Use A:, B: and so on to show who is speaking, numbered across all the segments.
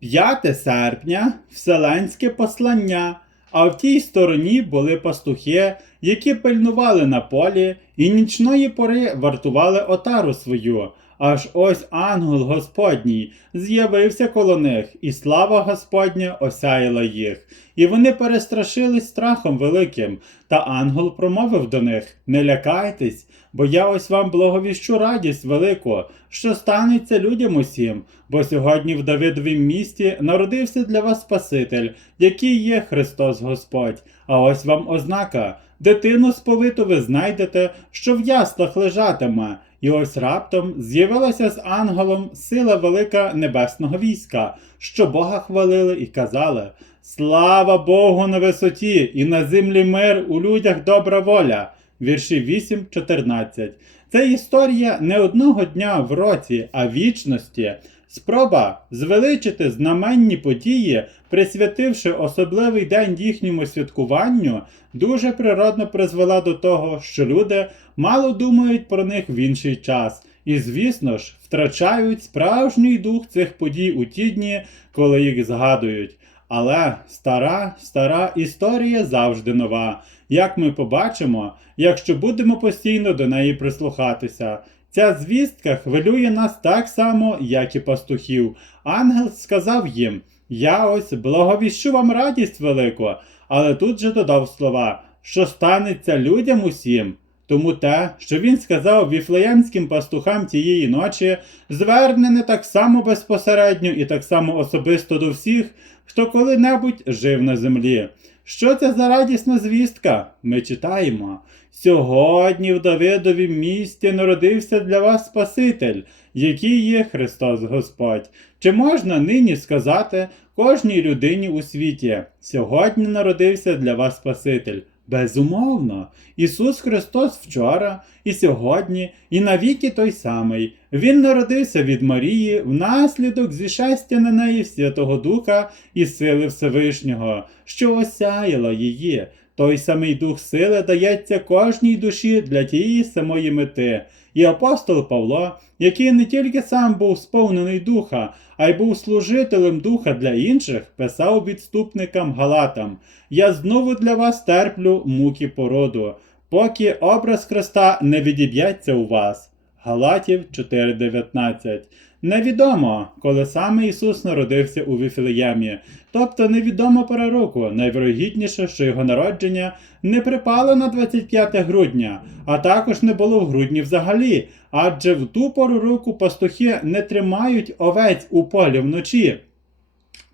A: 5 серпня вселенське послання, а в тій стороні були пастухи, які пильнували на полі і нічної пори вартували отару свою. Аж ось ангел Господній з'явився коло них, і слава Господня осяяла їх. І вони перестрашились страхом великим. Та ангел промовив до них: Не лякайтесь, бо я ось вам благовіщу радість велику, що станеться людям усім, бо сьогодні в Давидовім місті народився для вас Спаситель, який є Христос Господь. А ось вам ознака. Дитину сповиту ви знайдете, що в яслах лежатиме. І ось раптом з'явилася з ангелом сила велика небесного війська, що Бога хвалили і казали: Слава Богу на висоті, і на землі мир у людях добра воля. Вірші 8-14. Це історія не одного дня в році, а вічності. Спроба звеличити знаменні події, присвятивши особливий день їхньому святкуванню, дуже природно призвела до того, що люди мало думають про них в інший час, і, звісно ж, втрачають справжній дух цих подій у ті дні, коли їх згадують. Але стара, стара історія завжди нова. Як ми побачимо, якщо будемо постійно до неї прислухатися. Ця звістка хвилює нас так само, як і пастухів. Ангел сказав їм: Я ось благовіщу вам радість велику, але тут же додав слова, що станеться людям усім. Тому те, що він сказав віфлеємським пастухам тієї ночі, звернене так само безпосередньо і так само особисто до всіх, хто коли-небудь жив на землі. Що це за радісна звістка? Ми читаємо. Сьогодні в Давидовім місті народився для вас Спаситель, який є Христос Господь. Чи можна нині сказати кожній людині у світі? Сьогодні народився для вас Спаситель? Безумовно, Ісус Христос вчора, і сьогодні, і навіки той самий. Він народився від Марії внаслідок зішестя на неї Святого Духа і сили Всевишнього, що осяяла її. Той самий дух сили дається кожній душі для тієї самої мети. І апостол Павло, який не тільки сам був сповнений духа, а й був служителем духа для інших, писав відступникам Галатам: Я знову для вас терплю муки породу, поки образ Христа не відіб'ється у вас. Галатів 4:19 Невідомо, коли саме Ісус народився у Віфлеємі, тобто невідомо пора року, найвирогідніше, що його народження не припало на 25 грудня, а також не було в грудні взагалі, адже в ту пору року пастухи не тримають овець у полі вночі.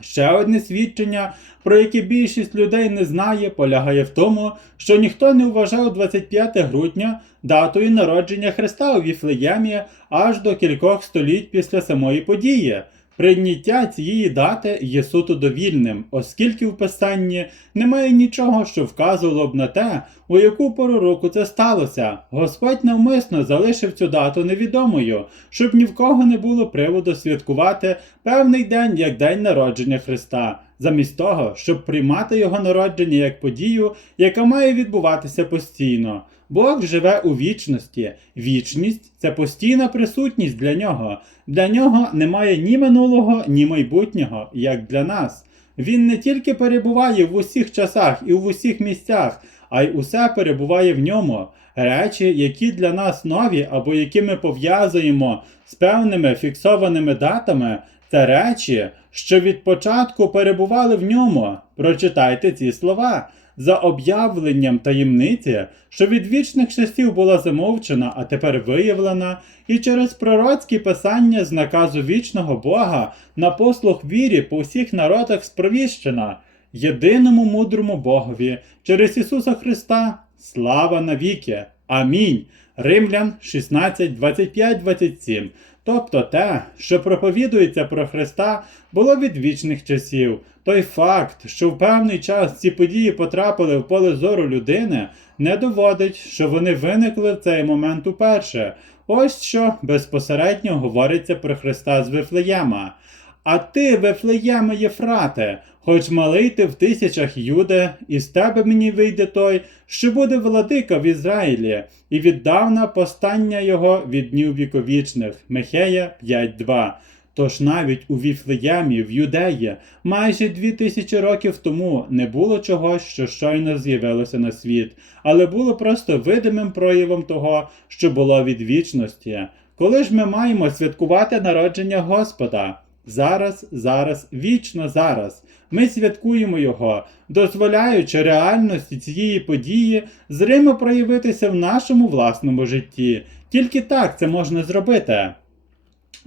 A: Ще одне свідчення, про яке більшість людей не знає, полягає в тому, що ніхто не вважав 25 грудня датою народження Христа у Віфлеємі аж до кількох століть після самої події. Прийняття цієї дати є суто довільним, оскільки в писанні немає нічого, що вказувало б на те, у яку пору року це сталося. Господь навмисно залишив цю дату невідомою, щоб ні в кого не було приводу святкувати певний день як день народження Христа, замість того, щоб приймати його народження як подію, яка має відбуватися постійно. Бог живе у вічності. Вічність це постійна присутність для нього. Для нього немає ні минулого, ні майбутнього, як для нас. Він не тільки перебуває в усіх часах і в усіх місцях, а й усе перебуває в ньому. Речі, які для нас нові або які ми пов'язуємо з певними фіксованими датами, це речі, що від початку перебували в ньому. Прочитайте ці слова. За об'явленням таємниці, що від вічних часів була замовчена, а тепер виявлена, і через пророцькі писання з наказу вічного Бога на послуг вірі по всіх народах спровіщена, єдиному мудрому Богові, через Ісуса Христа, слава навіки. Амінь. Римлян 16, 25, 27. Тобто те, що проповідується про Христа, було від вічних часів. Той факт, що в певний час ці події потрапили в поле зору людини, не доводить, що вони виникли в цей момент уперше. Ось що безпосередньо говориться про Христа з Вифлеєма. А ти, Вифлеєме Єфрате, хоч малий ти в тисячах юде, і з тебе мені вийде той, що буде владика в Ізраїлі, і віддавна постання його від днів віковічних. Михея 5.2. Тож навіть у Віфлеємі, в Юдеї, майже дві тисячі років тому не було чогось, що щойно з'явилося на світ, але було просто видимим проявом того, що було від вічності. Коли ж ми маємо святкувати народження Господа? Зараз, зараз, вічно зараз. Ми святкуємо його, дозволяючи реальності цієї події зримо проявитися в нашому власному житті. Тільки так це можна зробити.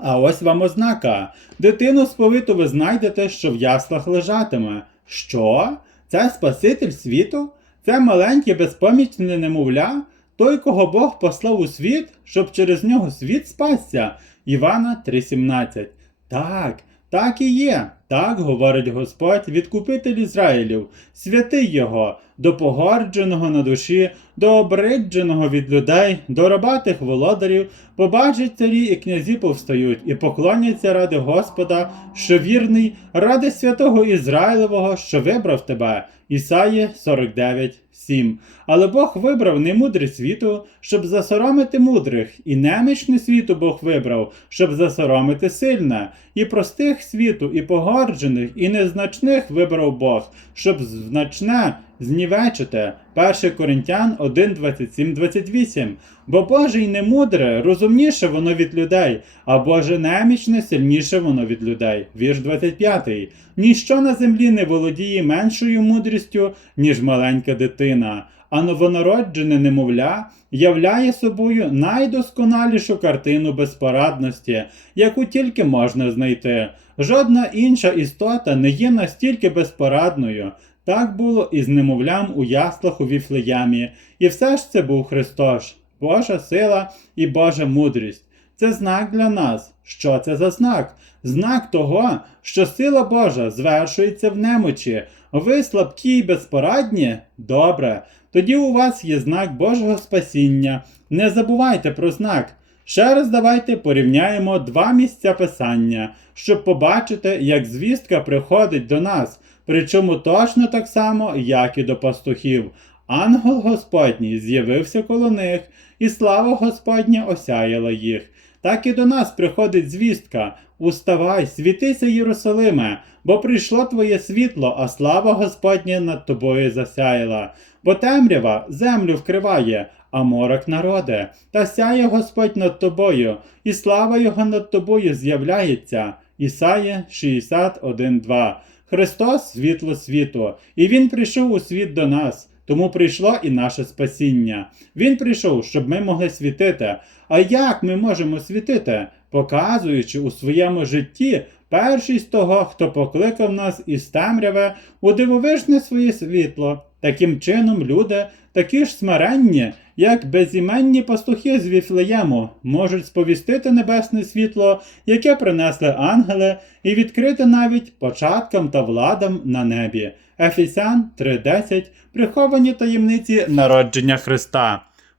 A: А ось вам ознака. Дитину сповиту ви знайдете, що в яслах лежатиме. Що? Це Спаситель світу? Це маленьке безпомічне немовля? Той, кого Бог послав у світ, щоб через нього світ спасся. Івана 3:17. Так, так і є. Так говорить Господь, відкупитель Ізраїлів, святий його, до погордженого на душі, до обридженого від людей, до рабатих володарів, побачать царі і князі повстають і поклоняться ради Господа, що вірний, ради святого Ізраїлевого, що вибрав тебе. Ісаї 49, 7. Але Бог вибрав не мудрість світу, щоб засоромити мудрих, і немічне світу Бог вибрав, щоб засоромити сильне, і простих світу, і погорджених, і незначних вибрав Бог, щоб значне знівечити. 1 Коринтян 1, 27, 28. Бо Боже й не мудре, розумніше воно від людей, а Боже немічне сильніше воно від людей. Вірш 25. Ніщо на землі не володіє меншою мудрістю, ніж маленька дитина, а новонароджене немовля являє собою найдосконалішу картину безпорадності, яку тільки можна знайти. Жодна інша істота не є настільки безпорадною. Так було і з немовлям у яслах у Віфлеямі, і все ж це був Христос, Божа сила і Божа мудрість. Це знак для нас. Що це за знак? Знак того, що сила Божа звершується в немочі. Ви слабкі й безпорадні? Добре. Тоді у вас є знак Божого спасіння. Не забувайте про знак. Ще раз давайте порівняємо два місця писання, щоб побачити, як звістка приходить до нас, причому точно так само, як і до пастухів. Ангел Господній з'явився коло них, і слава Господня осяяла їх. Так і до нас приходить звістка: Уставай, світися, Єрусалиме, бо прийшло твоє світло, а слава Господня над тобою засяяла. Бо темрява землю вкриває, а морок народе, та сяє Господь над тобою, і слава Його над тобою з'являється. Ісая 61.2 Христос світло світу, і Він прийшов у світ до нас. Тому прийшло і наше спасіння. Він прийшов, щоб ми могли світити. А як ми можемо світити? Показуючи у своєму житті першість того, хто покликав нас із темряви у дивовижне своє світло. Таким чином, люди, такі ж смиренні, як безіменні пастухи з Віфлеєму, можуть сповістити небесне світло, яке принесли ангели, і відкрити навіть початкам та владам на небі. Ефесян 3.10 Приховані таємниці народження Христа.